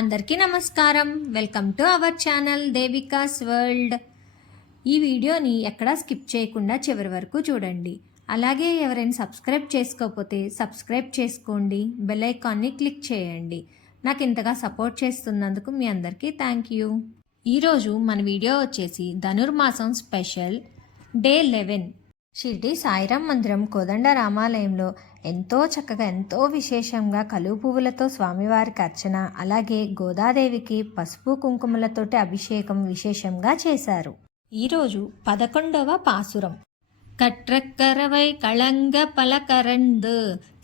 అందరికీ నమస్కారం. Welcome to our channel దేవికాస్ world. ఈ వీడియోని ఎక్కడా స్కిప్ చేయకుండా చివరి వరకు చూడండి. అలాగే ఎవరైనా సబ్స్క్రైబ్ చేసుకోకపోతే సబ్స్క్రైబ్ చేసుకోండి, బెల్ ఐకాన్ని క్లిక్ చేయండి. నాకు ఇంతగా సపోర్ట్ చేస్తున్నందుకు మీ అందరికీ థ్యాంక్ యూ. ఈరోజు మన వీడియో వచ్చేసి ధనుర్మాసం స్పెషల్ డే 11. షిర్డీ సాయిరాం మందిరం కోదండ రామాలయంలో ఎంతో చక్కగా ఎంతో విశేషంగా కలువ పువ్వులతో స్వామివారికి అర్చన, అలాగే గోదాదేవికి పసుపు కుంకుమలతోటి అభిషేకం విశేషంగా చేశారు. ఈరోజు 11వ పాసురం. கற்றக்கரவை களங்க பல கரந்து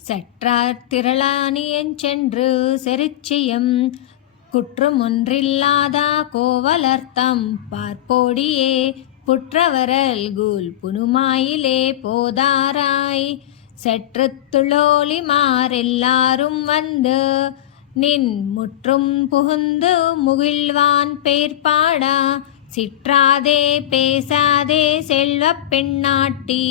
செற்றார் திரளானியென்று செருச்சியம் குற்றமொன்றில்லாதா கோவலர்த்தம் பார்ப்போடியே புற்றவரல் கூல் புனுமாயிலே போதாராய் செற்றுத்துளோலி மாறெல்லாரும் வந்து நின் முற்றும் புகுந்து முகிழ்வான் பேர்பாடா சிற்றாதே பேசாதே செல்வ பெண்ணாட்டி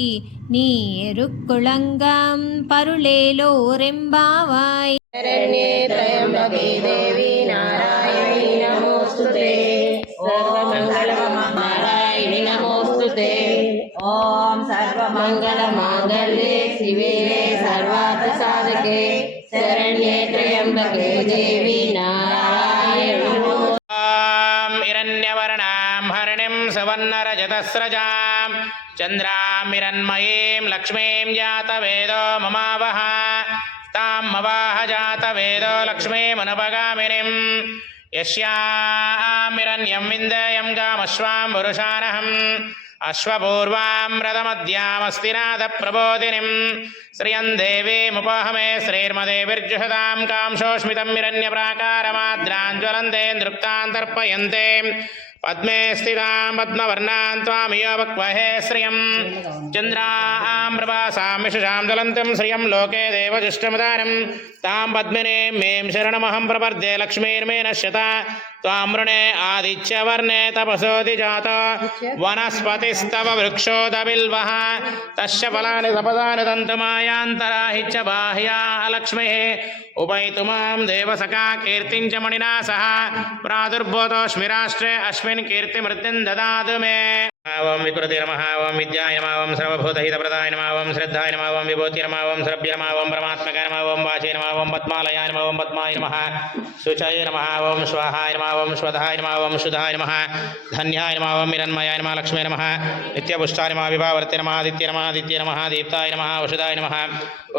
நீ எருக்குளங்கம் பருளேலோரெம்பாவாய். शरण्ये त्र्यम्बके देवी नारायणी नमोस्तुते. सर्वमङ्गलमाङ्गल्ये नमोस्तुते. ॐ सर्वमङ्गलमाङ्गल्ये शिवे सर्वार्थसाधके शरण्ये त्र्यम्बके देवी नारायणी हिरण्यवर्णां हरिणीं सुवर्णरजतस्रजां चन्द्रां लक्ष्मीं जातवेदो ममावह तामवाह जातवेदो लक्ष्मीमनुपगामिनीं यस्यामिरण्यं विन्दयं गामश्वां पुरुषानहम् अश्वपूर्वां रथमध्यामस्तिनाथप्रबोधिनीं श्रियं देवीमुपहमे श्रीर्मदेवीर्जुषतां कांशोष्मितं हिरण्यप्राकारमाद्राञ्ज्वलन्ते नृप्तां तर्पयन्ते पद्मे स्थितां पद्मवर्णां त्वामियो वक्वहे श्रियं चन्द्रां प्रभासां विशुषां ज्वलन्तं श्रियं लोके देवजुष्टमुदारं तां पद्मिनीं में शरणमहं प्रपद्ये लक्ष्मीर्मे नश्यता त्वां वृणे आदित्यवर्णे तपसोऽधि जातो वनस्पतिस्तव वृक्षोदबिल्वः तस्य फलानि सपदानि तन्तुमायान्तरा हि च बाह्या लक्ष्मीः उपैतु मां देवसखा कीर्तिं च मणिना सह प्रादुर्भूतोऽस्मि राष्ट्रे अस्मिन् कीर्तिमृद्धिं ददातु मे. ओं विकृति नमः, ओं विद्याय नमः, ओं सर्वभूतहितप्रदाय नमः, ओं श्रद्धाय नमः, ओं विभूति नमः, ओं श्रव्य नमः, ओं परमात्मकाय नमः, ओं वाचे नमः, ओं पद्मालयाय नमः, ओं पद्माय नमः, शुचये नमः, ओं स्वाहाय नमः, ओं स्वधाय नमः, ओं सुधाय नमः, धन्याय नमः, ओं हिरण्मयाय नमः, लक्ष्मी नमः, नित्यपुष्टाय नमः, विभावर्ते नमः, आदित्य नमः, आदित्य नमः, दीप्ताय नमः, औषधाय नमः,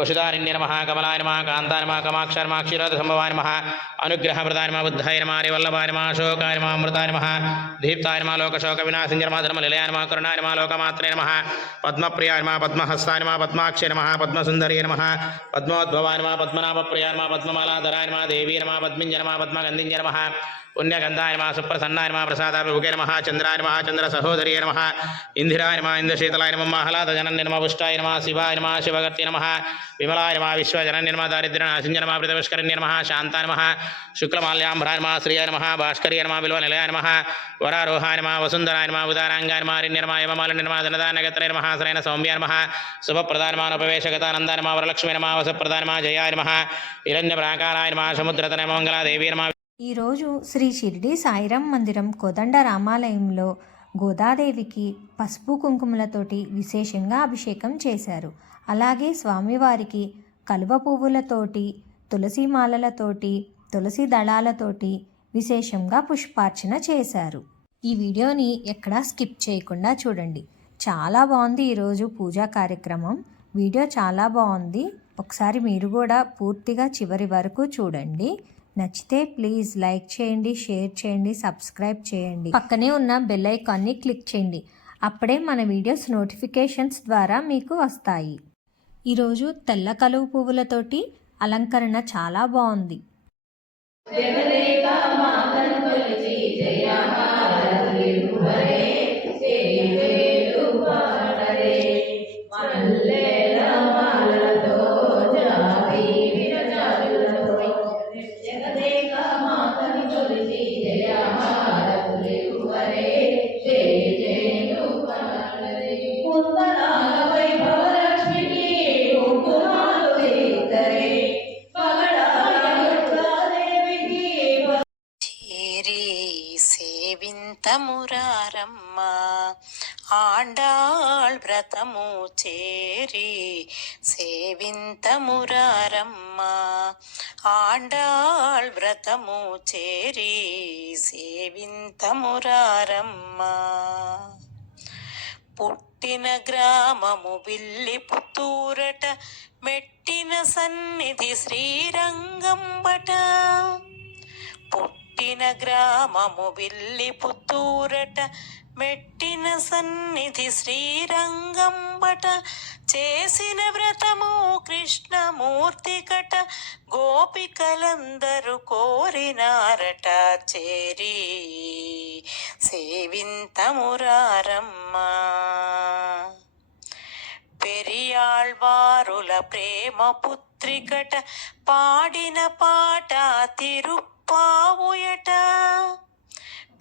औषधारिण्य नमः, कमलाय नमः, कान्ताय नमः, कमाक्षाय नमः, क्षीरोदसम्भवाय नमः, अनुग्रहप्रदाय नमः, बुद्धाय नमः, हरिवल्लभाय नमः, शोकाय नमः, अमृताय नमः, दीप्ताय नमः, लोकशोकविनाशिन्य नमः, धर्मनिलयाय नमः, करुणाय नमः, लोकमात्रे नमः, पद्मप्रियाय नमः, पद्महस्ताय नमः, पद्माक्षे नमः, पद्मसुन्दर्ये नमः, पद्मोद्भवाय नमः, पद्मनाभप्रियाय नमः, पद्ममालाधराय नमः, देवी नमः, पद्मिञ्जय नमः, पद्मगन्धिञ्जय नमः, पुण्यगन्धाय नमः, सुप्रसन्नाय नमः, प्रसादाभिमुखे नमः, चन्द्राय नमः, चन्द्रसहोदर्ये नमः, इन्दिराय नमः, इन्द्रशीतलाय नमः, आह्लादजनन्ये नमः, पुष्टाय नमः, शिवाय नमः, शिवगत्ये नमः, विमलाय नमः, विश्वजनन्ये नमः, दारिद्र्यनाशिन्ये नमः, प्रतिपुष्करिण्ये नमः, शान्ताय नमः, शुक्लमाल्याम्बराय नमः, श्रियाय नमः, भास्कर्ये नमः, बिल्वनिलयाय नमः, वरारोहाय नमः, वसुन्धराय नमः, उदाराङ्गाय नमः, हरिण्ये नमः, यममालिन्ये नमः, धनदानगत्रे नमः, श्रेण सौम्याय नमः, शुभप्रदाय नमः, उपवेशगतानन्दाय नमः, वरलक्ष्मी नमः, वसप्रदाय नमः, जयाय नमः, हिरण्यप्राकाराय नमः, समुद्रतनय मंगलादेवी नमः. ఈరోజు శ్రీ షిర్డీ సాయిరాం మందిరం కోదండ రామాలయంలో గోదాదేవికి పసుపు కుంకుమలతోటి విశేషంగా అభిషేకం చేశారు. అలాగే స్వామివారికి కలువ పువ్వులతోటి, తులసి మాలలతోటి, తులసి దళాలతోటి విశేషంగా పుష్పార్చన చేశారు. ఈ వీడియోని ఎక్కడా స్కిప్ చేయకుండా చూడండి. చాలా బాగుంది ఈరోజు పూజా కార్యక్రమం. వీడియో చాలా బాగుంది. ఒకసారి మీరు కూడా పూర్తిగా చివరి వరకు చూడండి. నచ్చితే ప్లీజ్ లైక్ చేయండి, షేర్ చేయండి, సబ్స్క్రైబ్ చేయండి. పక్కనే ఉన్న బెల్ ఐకాన్ని క్లిక్ చేయండి. అప్పుడే మన వీడియోస్ నోటిఫికేషన్స్ ద్వారా మీకు వస్తాయి. ఈరోజు తెల్ల కలువ పువ్వులతోటి అలంకరణ చాలా బాగుంది. సేవింతమురారమ్మ ఆండాళ్ వ్రతము చేరి సేవింతమురారమ్మ ఆండాళ్ వ్రతము చేరి సేవింతమురారమ్మ పుట్టిన గ్రామము విల్లి పుత్తూరట మెట్టిన సన్నిధి శ్రీరంగంబట పుట్టిన గ్రామము విల్లి పుత్తూరట మెట్టిన సన్నిధి శ్రీరంగంబట చేసిన వ్రతము కృష్ణమూర్తి కట గోపికలందరూ కోరినారట చేరి సేవింతమురారమ్మ పెరియాళ్వారుల ప్రేమ పుత్రికట పాడిన పాట తిరుప్పావుయట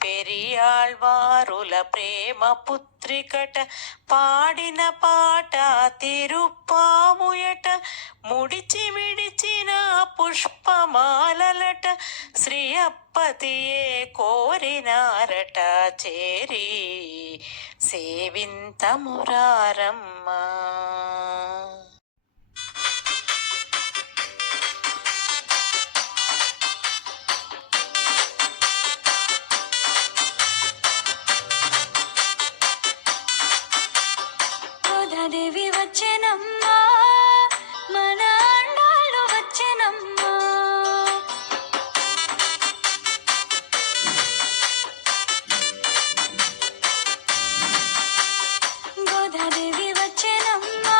పెరియాళ్వారుల ప్రేమ పుత్రికట పాడిన పాట తిరుప్పావుయట ముడిచి మిడిచిన పుష్పమాలలట శ్రీ అప్పతియే కోరినారట చేరి సేవింతమురారమ్మ దేవి వచ్చెనమ్మా మన అండాళ్ళు వచ్చెనమ్మా గోదాదేవి వచ్చెనమ్మా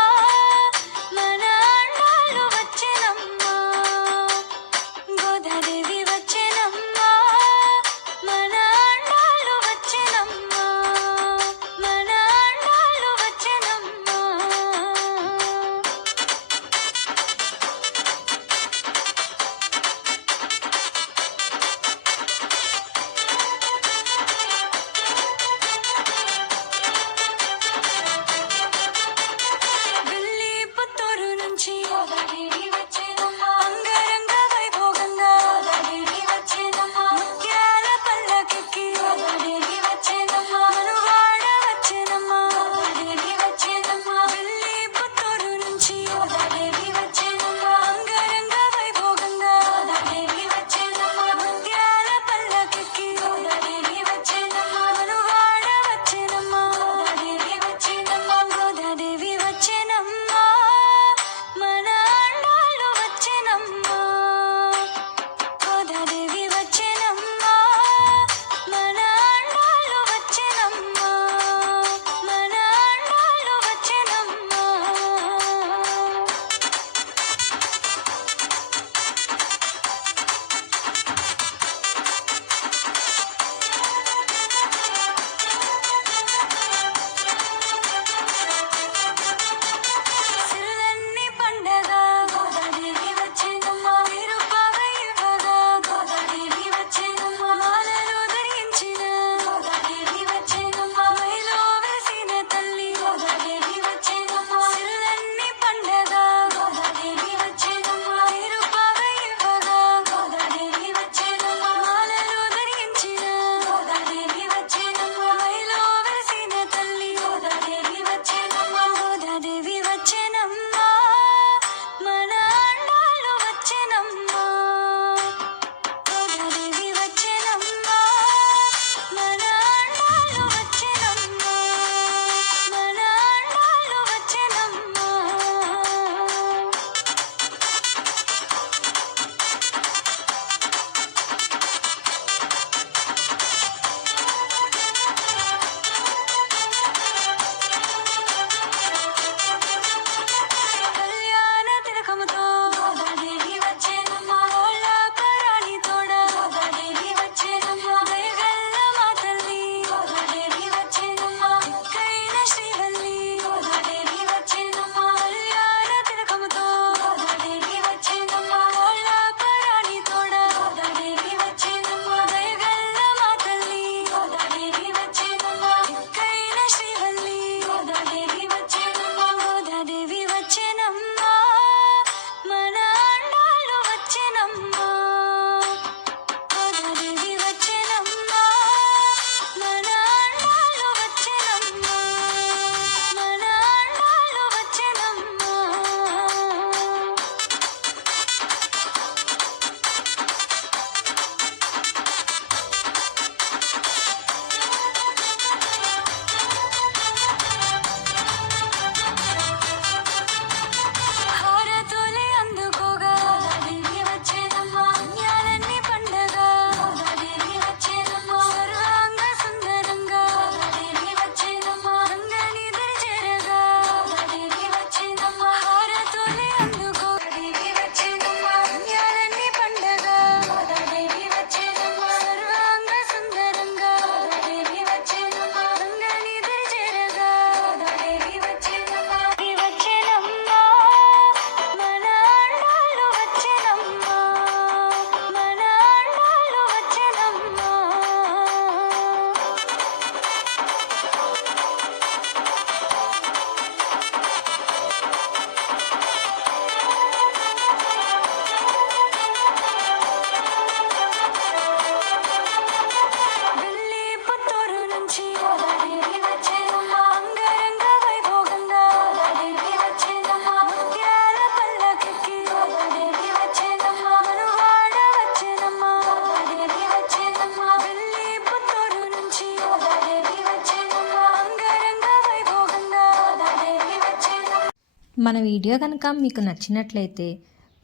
మన వీడియో కనుక మీకు నచ్చినట్లయితే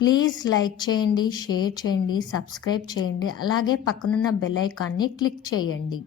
ప్లీజ్ లైక్ చేయండి, షేర్ చేయండి, సబ్స్క్రైబ్ చేయండి, అలాగే పక్కనున్న బెల్ ఐకాన్ని క్లిక్ చేయండి.